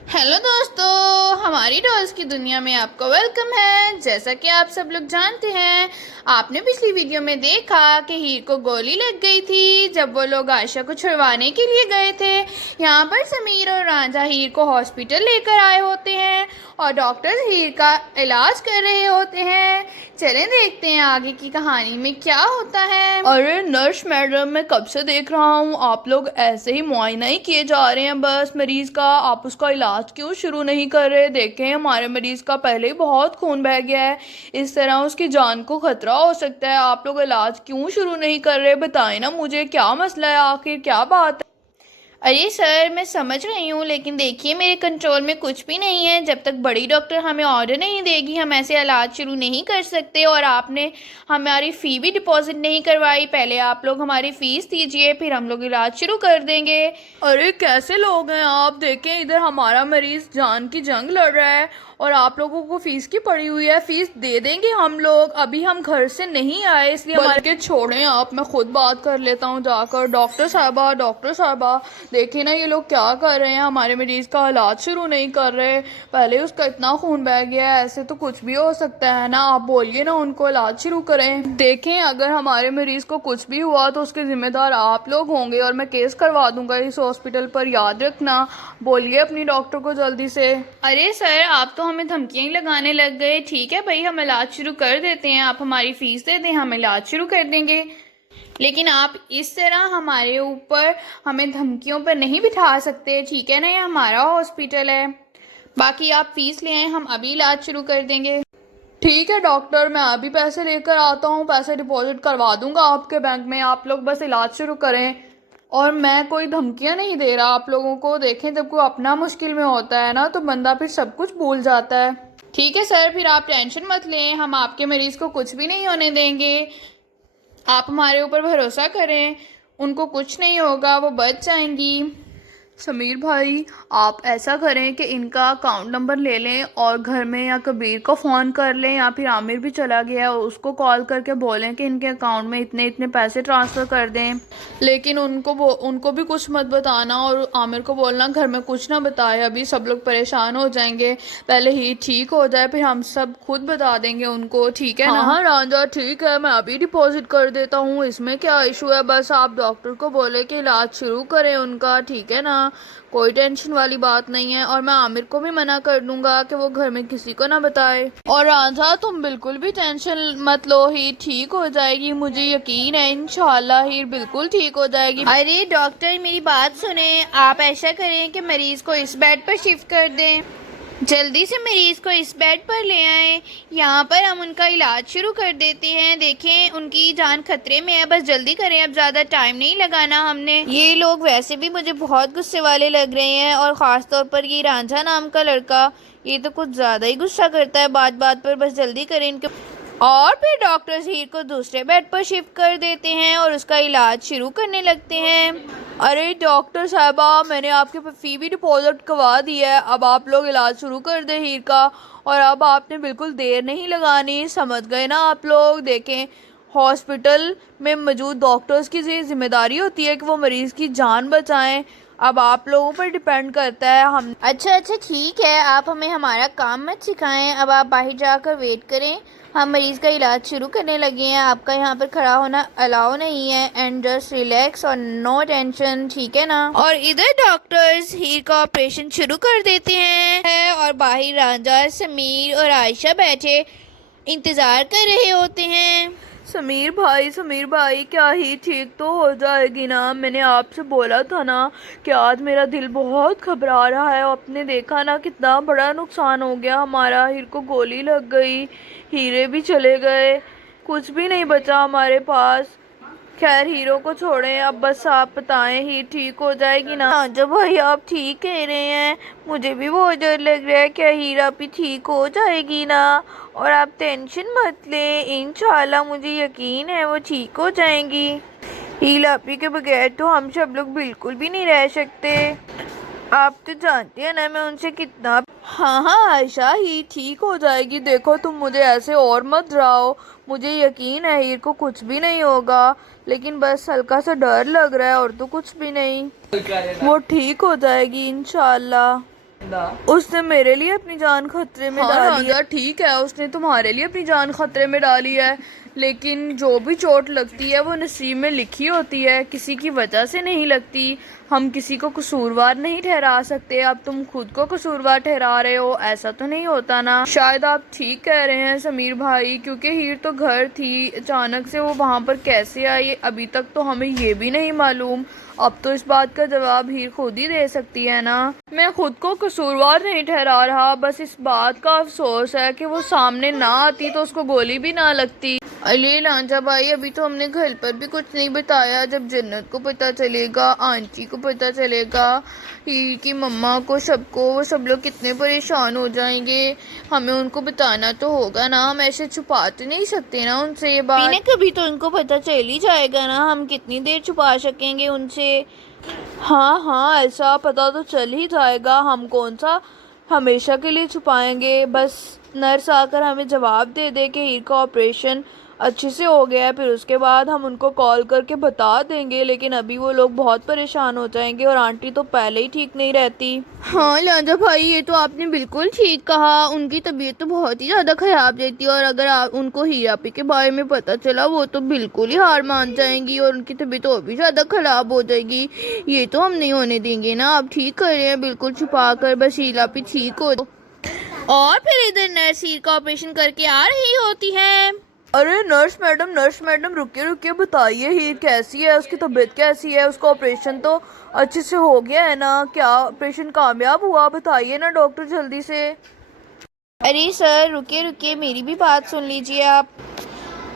Hello दोस्तों, हमारी dolls की दुनिया में आपको वेलकम है। जैसा कि आप सब लोग जानते हैं, आपने पिछली वीडियो में देखा कि हीर को गोली लग गई थी जब वो लोग आयशा को छुड़वाने के लिए गए थे। यहाँ पर समीर और रांझा हीर को हॉस्पिटल लेकर आए होते हैं और डॉक्टर्स हीर का इलाज कर रहे होते हैं। चलें देखते हैं आगे की कहानी में क्या होता है। अरे नर्स मैडम, मैं कब से देख रहा हूँ आप लोग ऐसे ही मुआयना ही किए जा रहे हैं बस मरीज का। आप उसका इलाज क्यों शुरू नहीं कर रहे? देखें, हमारे मरीज का पहले ही बहुत खून बह गया है, इस तरह उसकी जान को खतरा हो सकता है। आप लोग इलाज क्यों शुरू नहीं कर रहे? बताएं ना मुझे, क्या मसला है, आखिर क्या बात है? अरे सर, मैं समझ रही हूँ, लेकिन देखिए मेरे कंट्रोल में कुछ भी नहीं है। जब तक बड़ी डॉक्टर हमें ऑर्डर नहीं देगी हम ऐसे इलाज शुरू नहीं कर सकते। और आपने हमारी फ़ी भी डिपॉजिट नहीं करवाई। पहले आप लोग हमारी फ़ीस दीजिए, फिर हम लोग इलाज शुरू कर देंगे। अरे कैसे लोग हैं आप? देखें, इधर हमारा मरीज जान की जंग लड़ रहा है और आप लोगों को फीस की पड़ी हुई है। फीस दे देंगे हम लोग, अभी हम घर से नहीं आए इसलिए हमारे के छोड़ें आप, मैं खुद बात कर लेता हूँ जाकर। डॉक्टर साहबा, देखिए ना ये लोग क्या कर रहे हैं, हमारे मरीज का इलाज शुरू नहीं कर रहे। पहले उसका इतना खून बह गया है, ऐसे तो कुछ भी हो सकता है ना। आप बोलिए ना उनको इलाज शुरू करें। देखें, अगर हमारे मरीज को कुछ भी हुआ तो उसके जिम्मेदार आप लोग होंगे और मैं केस करवा दूंगा इस हॉस्पिटल पर, याद रखना। बोलिए अपनी डॉक्टर को जल्दी से। अरे सर, आप तो हमें धमकियाँ ही लगाने लग गए। ठीक है भाई, हम इलाज शुरू कर देते हैं, आप हमारी फ़ीस दे दें, हम इलाज शुरू कर देंगे। लेकिन आप इस तरह हमारे ऊपर हमें धमकियों पर नहीं बिठा सकते, ठीक है ना। ये हमारा हॉस्पिटल है। बाकी आप फ़ीस ले आए, हम अभी इलाज शुरू कर देंगे। ठीक है डॉक्टर, मैं अभी पैसे लेकर आता हूँ, पैसे डिपॉजिट करवा दूंगा आपके बैंक में, आप लोग बस इलाज शुरू करें। और मैं कोई धमकियां नहीं दे रहा आप लोगों को। देखें, जब कोई अपना मुश्किल में होता है ना तो बंदा फिर सब कुछ भूल जाता है। ठीक है सर, फिर आप टेंशन मत लें, हम आपके मरीज़ को कुछ भी नहीं होने देंगे। आप हमारे ऊपर भरोसा करें, उनको कुछ नहीं होगा, वो बच जाएंगी। समीर भाई, आप ऐसा करें कि इनका अकाउंट नंबर ले लें और घर में या कबीर को फ़ोन कर लें, या फिर आमिर भी चला गया है उसको कॉल करके बोलें कि इनके अकाउंट में इतने इतने पैसे ट्रांसफ़र कर दें। लेकिन उनको भी कुछ मत बताना और आमिर को बोलना घर में कुछ ना बताए, अभी सब लोग परेशान हो जाएंगे। पहले ही ठीक हो जाए फिर हम सब खुद बता देंगे उनको, ठीक है ना? हाँ रांझा, ठीक है, मैं अभी डिपॉजिट कर देता हूँ, इसमें क्या इशू है। बस आप डॉक्टर को बोले कि इलाज शुरू करें उनका, ठीक है ना? कोई टेंशन वाली बात नहीं है। और मैं आमिर को भी मना कर दूंगा कि वो घर में किसी को ना बताए। और रांझा, तुम बिल्कुल भी टेंशन मत लो, ही ठीक हो जाएगी, मुझे यकीन है इंशाल्लाह ही बिल्कुल ठीक हो जाएगी। अरे डॉक्टर, मेरी बात सुने। आप ऐसा करें कि मरीज़ को इस बेड पर शिफ्ट कर दें, जल्दी से मरीज़ को इस बेड पर ले आएं। यहाँ पर हम उनका इलाज शुरू कर देते हैं। देखें, उनकी जान खतरे में है, बस जल्दी करें, अब ज़्यादा टाइम नहीं लगाना हमने। ये लोग वैसे भी मुझे बहुत गुस्से वाले लग रहे हैं, और ख़ास तौर पर ये रांझा नाम का लड़का, ये तो कुछ ज़्यादा ही गुस्सा करता है बात बात पर। बस जल्दी करें इनके। और फिर डॉक्टर हीर को दूसरे बेड पर शिफ्ट कर देते हैं और उसका इलाज शुरू करने लगते हैं। अरे डॉक्टर साहबा, मैंने आपके फ़ी भी डिपॉजिट करवा दी है, अब आप लोग इलाज शुरू कर दें हीर का। और अब आपने बिल्कुल देर नहीं लगानी, समझ गए ना आप लोग? देखें, हॉस्पिटल में मौजूद डॉक्टर्स की जिम्मेदारी होती है कि वो मरीज़ की जान बचाएं। अब आप लोगों पर डिपेंड करता है। हम अच्छा ठीक है, आप हमें हमारा काम मत सिखाएं, अब आप बाहर जाकर वेट करें, हम मरीज़ का इलाज शुरू करने लगे हैं। आपका यहाँ पर खड़ा होना अलाउ नहीं है, एंड जस्ट रिलैक्स और नो टेंशन, ठीक है ना। और इधर डॉक्टर्स हीर का ऑपरेशन शुरू कर देते हैं और बाहर रांझा, समीर और आयशा बैठे इंतज़ार कर रहे होते हैं। समीर भाई, क्या ही ठीक तो हो जाएगी ना? मैंने आपसे बोला था ना कि आज मेरा दिल बहुत घबरा रहा है। आपने देखा ना कितना बड़ा नुकसान हो गया हमारा, हीर को गोली लग गई, हीरे भी चले गए, कुछ भी नहीं बचा हमारे पास। खैर, हीरो को छोड़ें, अब बस आप बताएं हीर ठीक हो जाएगी ना? हाँ जब भाई, आप ठीक कह रहे हैं, मुझे भी बहुत डर लग रहा है, क्या हीरा भी ठीक हो जाएगी ना? और आप टेंशन मत लें, इंशाल्लाह मुझे यकीन है वो ठीक हो जाएंगी। हीरा पी के बगैर तो हम सब लोग बिल्कुल भी नहीं रह सकते। आप तो जानते हैं ना मैं उनसे कितना। हाँ आयशा, ही ठीक हो जाएगी। देखो, तुम मुझे ऐसे और मत डराओ, मुझे यकीन है हीर को कुछ भी नहीं होगा, लेकिन बस हल्का सा डर लग रहा है और तो कुछ भी नहीं। वो ठीक हो जाएगी इंशाल्लाह। बंदा। उसने मेरे लिए अपनी जान खतरे में डाली है। ठीक है, उसने तुम्हारे लिए अपनी जान खतरे में डाली है, लेकिन जो भी चोट लगती है वो नसीब में लिखी होती है, किसी की वजह से नहीं लगती। हम किसी को कसूरवार नहीं ठहरा सकते। अब तुम खुद को कसूरवार ठहरा रहे हो, ऐसा तो नहीं होता ना। शायद आप ठीक कह रहे हैं समीर भाई, क्योंकि हीर तो घर थी, अचानक से वो वहाँ पर कैसे आई अभी तक तो हमें ये भी नहीं मालूम। अब तो इस बात का जवाब हीर खुद ही दे सकती है ना। मैं खुद को कसूरवार नहीं ठहरा रहा, बस इस बात का अफसोस है कि वो सामने ना आती तो उसको गोली भी ना लगती। अरे लांजा भाई, अभी तो हमने घर पर भी कुछ नहीं बताया। जब जन्नत को पता चलेगा, आंटी को पता चलेगा, हीर की मम्मा को, सबको, वो सब लोग कितने परेशान हो जाएंगे। हमें उनको बताना तो होगा ना, हम ऐसे छुपा तो नहीं सकते ना उनसे ये बात। कभी तो उनको पता चल ही जाएगा ना, हम कितनी देर छुपा सकेंगे उनसे। हाँ हाँ, ऐसा पता तो चल ही जाएगा। हम कौन सा हमेशा के लिए छुपाएंगे। बस नर्स आकर हमें जवाब दे दे कि हीर का ऑपरेशन अच्छे से हो गया है, फिर उसके बाद हम उनको कॉल करके बता देंगे। लेकिन अभी वो लोग बहुत परेशान हो जाएंगे, और आंटी तो पहले ही ठीक नहीं रहती। हाँ लांजा भाई, ये तो आपने बिल्कुल ठीक कहा। उनकी तबीयत तो बहुत ही ज़्यादा ख़राब रहती है, और अगर आप उनको हीरापी के बारे में पता चला, वो तो बिल्कुल ही हार मान जाएंगी और उनकी तबीयत और भी ज़्यादा ख़राब हो जाएगी। ये तो हम नहीं होने देंगे ना। आप ठीक कर रहे हैं, बिल्कुल छुपा कर, बस हीरापी ठीक हो। और फिर इधर नर्स हीर का ऑपरेशन करके आ रही होती है। अरे नर्स मैडम रुकिए रुकिए, बताइए हीर कैसी है, उसकी तबीयत कैसी है। उसका ऑपरेशन तो अच्छे से हो गया है ना? क्या ऑपरेशन कामयाब हुआ? बताइए ना डॉक्टर जल्दी से। अरे सर रुकिए रुकिए, मेरी भी बात सुन लीजिए आप।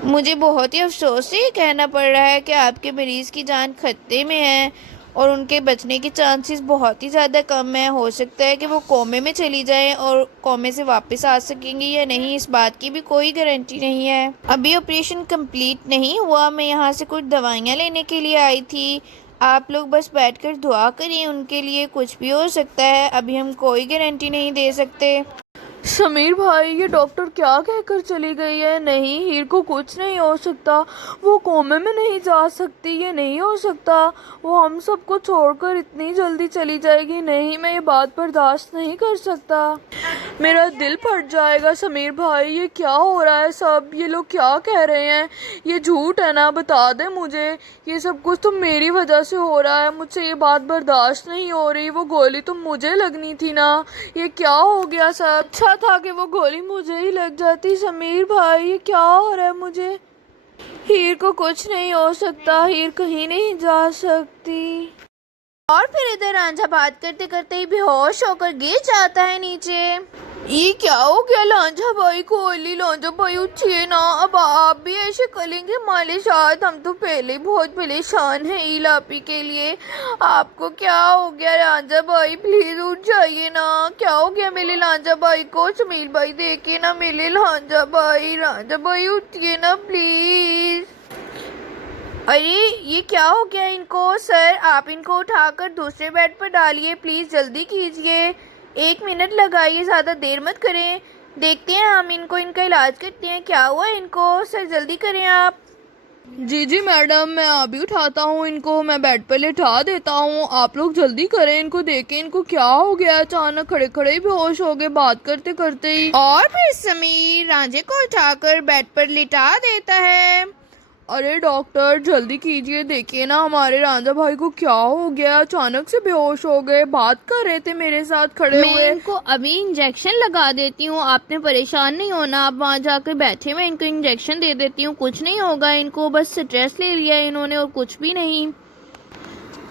मुझे बहुत ही अफसोस से कहना पड़ रहा है कि आपके मरीज़ की जान खतरे में है, और उनके बचने के चांसेस बहुत ही ज़्यादा कम है। हो सकता है कि वो कोमे में चली जाए, और कोमे से वापस आ सकेंगी या नहीं, इस बात की भी कोई गारंटी नहीं है। अभी ऑपरेशन कंप्लीट नहीं हुआ, मैं यहाँ से कुछ दवाइयाँ लेने के लिए आई थी। आप लोग बस बैठकर दुआ करिए उनके लिए, कुछ भी हो सकता है। अभी हम कोई गारंटी नहीं दे सकते। समीर भाई, ये डॉक्टर क्या कहकर चली गई है? नहीं, हीर को कुछ नहीं हो सकता, वो कोमे में नहीं जा सकती, ये नहीं हो सकता। वो हम सबको छोड़कर इतनी जल्दी चली जाएगी। नहीं, मैं ये बात बर्दाश्त नहीं कर सकता, मेरा दिल फट जाएगा। समीर भाई, ये क्या हो रहा है सब? ये लोग क्या कह रहे हैं? ये झूठ है ना? बता दे मुझे। ये सब कुछ तो मेरी वजह से हो रहा है, मुझसे ये बात बर्दाश्त नहीं हो रही। वो गोली तो मुझे लगनी थी ना, ये क्या हो गया सब? अच्छा था कि वो गोली मुझे ही लग जाती। समीर भाई, ये क्या हो रहा है मुझे? हीर को कुछ नहीं हो सकता, हीर कहीं नहीं जा सकती। और फिर इधर रांझा बात करते करते ही बेहोश होकर गिर जाता है नीचे। ये क्या हो गया लांझा भाई को? ओली लांझा भाई उठिए ना, अब आप भी ऐसे करेंगे हमारे साथ? हम तो पहले ही बहुत परेशान हैं इलापी के लिए। आपको क्या हो गया लांझा भाई? प्लीज उठ जाइए ना। क्या हो गया मेरे लांझा भाई को? समीर भाई देखे ना मेरे लांझा भाई उठिए ना प्लीज। अरे ये क्या हो गया इनको? सर आप इनको उठाकर दूसरे बेड पर डालिए, प्लीज़ जल्दी कीजिए। 1 मिनट लगाइए, ज़्यादा देर मत करें। देखते हैं हम इनको, इनका इलाज करते हैं। क्या हुआ इनको? सर जल्दी करें आप। जी मैडम, मैं अभी उठाता हूँ इनको, मैं बेड पर लेटा देता हूँ। आप लोग जल्दी करें, इनको देखें इनको क्या हो गया। अचानक खड़े खड़े ही बेहोश हो गए बात करते करते ही। और फिर समीर रांझे को उठाकर बेड पर लिटा देता है। अरे डॉक्टर जल्दी कीजिए, देखिए ना हमारे रांझा भाई को क्या हो गया, अचानक से बेहोश हो गए, बात कर रहे थे मेरे साथ खड़े हुए। मैं इनको अभी इंजेक्शन लगा देती हूँ, आपने परेशान नहीं होना, आप वहाँ जाकर बैठे, मैं इनको इंजेक्शन दे देती हूँ, कुछ नहीं होगा इनको, बस स्ट्रेस ले लिया इन्होंने और कुछ भी नहीं।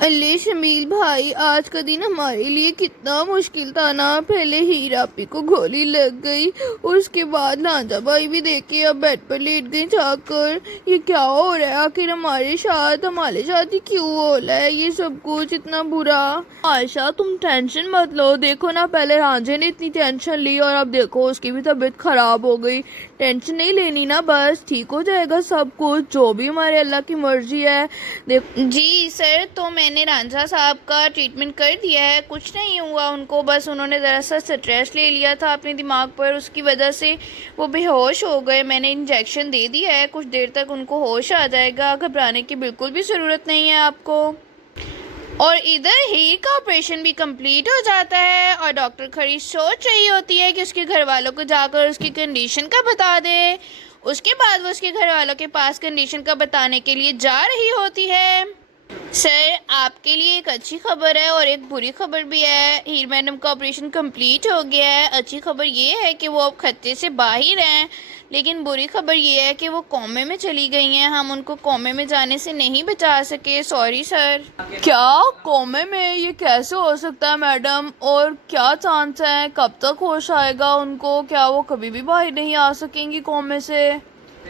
अल्ले शमील भाई, आज का दिन हमारे लिए कितना मुश्किल था ना। पहले हीरापी को गोली लग गई, उसके बाद लांझा भाई भी देखे अब बेड पर लेट गई जाकर। ये क्या हो रहा है आखिर हमारे साथ ही क्यों हो रहा है ये सब कुछ इतना बुरा? आयशा तुम टेंशन मत लो, देखो ना पहले रांझे ने इतनी टेंशन ली और अब देखो उसकी भी तबीयत खराब हो गई। टेंशन नहीं लेनी ना, बस ठीक हो जाएगा सब कुछ, जो भी हमारे अल्लाह की मर्जी है। जी सर, तो मैंने रांझा साहब का ट्रीटमेंट कर दिया है, कुछ नहीं हुआ उनको, बस उन्होंने ज़रा सा स्ट्रेस ले लिया था अपने दिमाग पर, उसकी वजह से वो बेहोश हो गए। मैंने इंजेक्शन दे दिया है, कुछ देर तक उनको होश आ जाएगा, घबराने की बिल्कुल भी ज़रूरत नहीं है आपको। और इधर हीर का ऑपरेशन भी कंप्लीट हो जाता है और डॉक्टर खड़ी सोच रही होती है कि उसके घर वालों को जाकर उसकी कंडीशन का बता दे। उसके बाद वो उसके घर वालों के पास कंडीशन का बताने के लिए जा रही होती है। सर, आपके लिए एक अच्छी खबर है और एक बुरी खबर भी है। हीर मैडम का ऑपरेशन कंप्लीट हो गया है। अच्छी खबर ये है कि वो अब खतरे से बाहर हैं, लेकिन बुरी खबर ये है कि वो कोमे में चली गई हैं। हम उनको कोमे में जाने से नहीं बचा सके। Sorry sir. क्या कोमे में? ये कैसे हो सकता है मैडम? और क्या चांस है, कब तक होश आएगा उनको? क्या वो कभी भी बाहर नहीं आ सकेंगी कोमे से?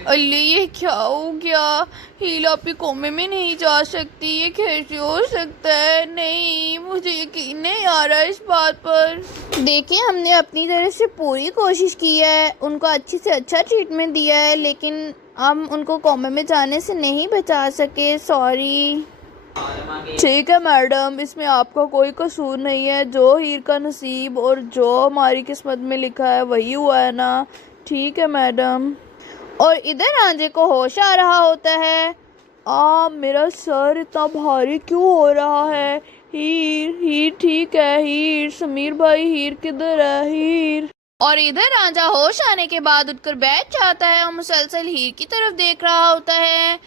अल्ले, ये क्या हो गया? हील आप भी कोमे में नहीं जा सकती, ये कैसे हो सकता है? नहीं, मुझे यकीन नहीं आ रहा इस बात पर। देखिए, हमने अपनी तरफ से पूरी कोशिश की है, उनको अच्छी से अच्छा ट्रीटमेंट दिया है, लेकिन हम उनको कोमे में जाने से नहीं बचा सके। सॉरी। ठीक है मैडम, इसमें आपका कोई कसूर नहीं है। जो हीर का नसीब और जो हमारी किस्मत में लिखा है वही हुआ है ना। ठीक है मैडम। और इधर रांझे को होश आ रहा होता है। मेरा सर इतना भारी क्यों हो रहा है? हीर, हीर ठीक है? हीर, समीर भाई, हीर किधर है? हीर। और इधर रांझा होश आने के बाद उठकर बैठ जाता है और मुसलसल हीर की तरफ देख रहा होता है।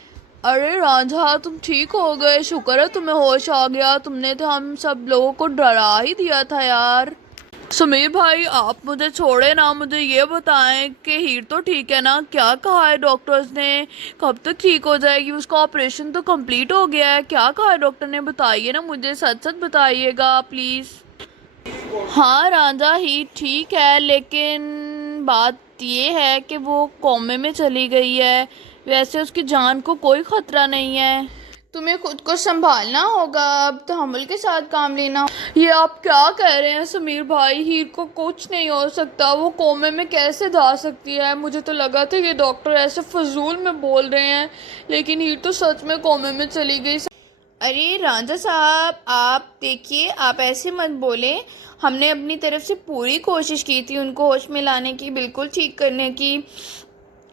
अरे रांझा, तुम ठीक हो गए? शुक्र है तुम्हें होश आ गया। तुमने तो हम सब लोगों को डरा ही दिया था यार। समीर भाई, आप मुझे छोड़े ना, मुझे ये बताएं कि हीर तो ठीक है ना? क्या कहा है डॉक्टर्स ने? कब तक ठीक हो जाएगी? उसका ऑपरेशन तो कंप्लीट हो गया है। क्या कहा है डॉक्टर ने? बताइए ना मुझे, सच सच बताइएगा प्लीज़। हाँ रांझा, हीर ठीक है, लेकिन बात ये है कि वो कोमे में चली गई है। वैसे उसकी जान को कोई खतरा नहीं है। तुम्हें खुद को संभालना होगा, अब तहम्मुल के साथ काम लेना। ये आप क्या कह रहे हैं समीर भाई? हीर को कुछ नहीं हो सकता, वो कोमे में कैसे जा सकती है? मुझे तो लगा था ये डॉक्टर ऐसे फजूल में बोल रहे हैं, लेकिन हीर तो सच में कोमे में चली गई। अरे रांझा साहब, आप देखिए, आप ऐसे मत बोलें। हमने अपनी तरफ से पूरी कोशिश की थी उनको होश में लाने की, बिल्कुल ठीक करने की,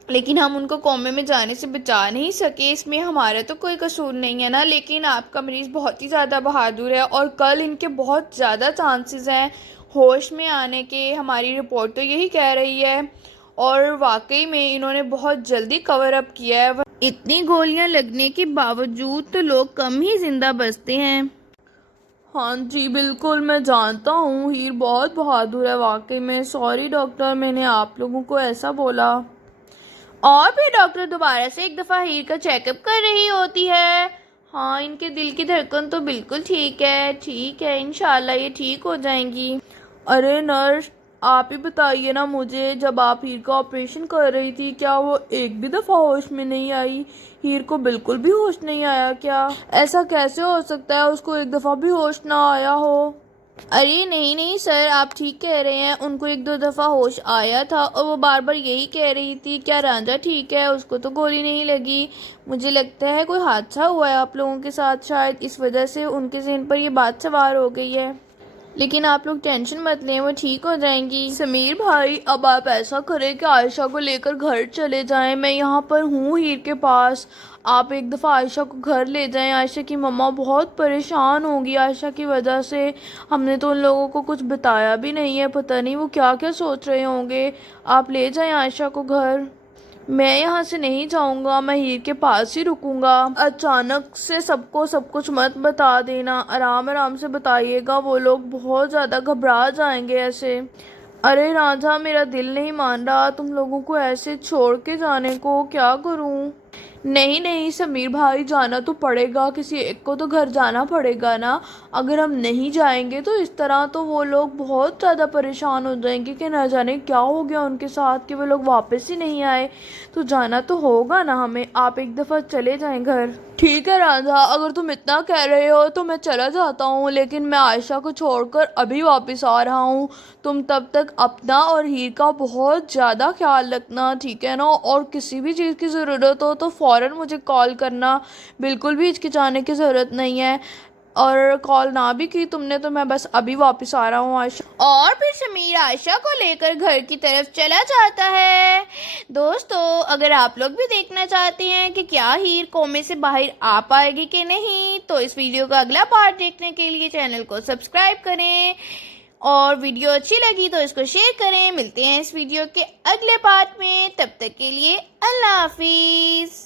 लेकिन हम उनको कोमे में जाने से बचा नहीं सके। इसमें हमारा तो कोई कसूर नहीं है ना। लेकिन आपका मरीज़ बहुत ही ज़्यादा बहादुर है और कल इनके बहुत ज़्यादा चांसेस हैं होश में आने के। हमारी रिपोर्ट तो यही कह रही है और वाकई में इन्होंने बहुत जल्दी कवर अप किया है। इतनी गोलियां लगने के बावजूद तो लोग कम ही ज़िंदा बचते हैं। हाँ जी बिल्कुल, मैं जानता हूँ हीर बहुत बहादुर है वाकई में। सॉरी डॉक्टर, मैंने आप लोगों को ऐसा बोला। और फिर डॉक्टर दोबारा से एक दफ़ा हीर का चेकअप कर रही होती है। हाँ, इनके दिल की धड़कन तो बिल्कुल ठीक है, इंशाल्लाह ये ठीक हो जाएंगी। अरे नर्स, आप ही बताइए ना मुझे, जब आप हीर का ऑपरेशन कर रही थी क्या वो एक भी दफ़ा होश में नहीं आई? हीर को बिल्कुल भी होश नहीं आया क्या? ऐसा कैसे हो सकता है उसको एक दफ़ा भी होश ना आया हो? अरे नहीं नहीं सर, आप ठीक कह रहे हैं, उनको एक दो दफ़ा होश आया था और वो बार बार यही कह रही थी क्या रांझा ठीक है, उसको तो गोली नहीं लगी। मुझे लगता है कोई हादसा हुआ है आप लोगों के साथ, शायद इस वजह से उनके ज़हन पर ये बात सवार हो गई है। लेकिन आप लोग टेंशन मत लें, वो ठीक हो जाएंगी। समीर भाई, अब आप ऐसा करें कि आयशा को लेकर घर चले जाएं। मैं यहाँ पर हूँ हीर के पास। आप एक दफ़ा आयशा को घर ले जाएं। आयशा की मम्मा बहुत परेशान होंगी आयशा की वजह से। हमने तो उन लोगों को कुछ बताया भी नहीं है, पता नहीं वो क्या क्या सोच रहे होंगे। आप ले जाएं आयशा को घर। मैं यहाँ से नहीं जाऊँगा, मैं हीर के पास ही रुकूँगा। अचानक से सबको सब कुछ मत बता देना, आराम आराम से बताइएगा, वो लोग बहुत ज़्यादा घबरा जाएंगे ऐसे। अरे रांझा, मेरा दिल नहीं मान रहा तुम लोगों को ऐसे छोड़ के जाने को, क्या करूँ? नहीं नहीं समीर भाई, जाना तो पड़ेगा, किसी एक को तो घर जाना पड़ेगा ना। अगर हम नहीं जाएंगे तो इस तरह तो वो लोग बहुत ज़्यादा परेशान हो जाएंगे कि ना जाने क्या हो गया उनके साथ कि वो लोग वापस ही नहीं आए। तो जाना तो होगा ना हमें। आप एक दफ़ा चले जाएं घर। ठीक है रांझा, अगर तुम इतना कह रहे हो तो मैं चला जाता हूँ, लेकिन मैं आयशा को छोड़कर अभी वापस आ रहा हूँ। तुम तब तक अपना और हीर का बहुत ज़्यादा ख्याल रखना, ठीक है ना? और किसी भी चीज़ की ज़रूरत हो तो फ़ौरन मुझे कॉल करना, बिल्कुल भी हिचकिचाने की ज़रूरत नहीं है। और कॉल ना भी की तुमने, तो मैं बस अभी वापस आ रहा हूँ आयशा। और फिर समीर आयशा को लेकर घर की तरफ चला जाता है। दोस्तों, अगर आप लोग भी देखना चाहते हैं कि क्या हीर कोमे से बाहर आ पाएगी कि नहीं, तो इस वीडियो का अगला पार्ट देखने के लिए चैनल को सब्सक्राइब करें और वीडियो अच्छी लगी तो इसको शेयर करें। मिलते हैं इस वीडियो के अगले पार्ट में, तब तक के लिए अल्लाह हाफिज़।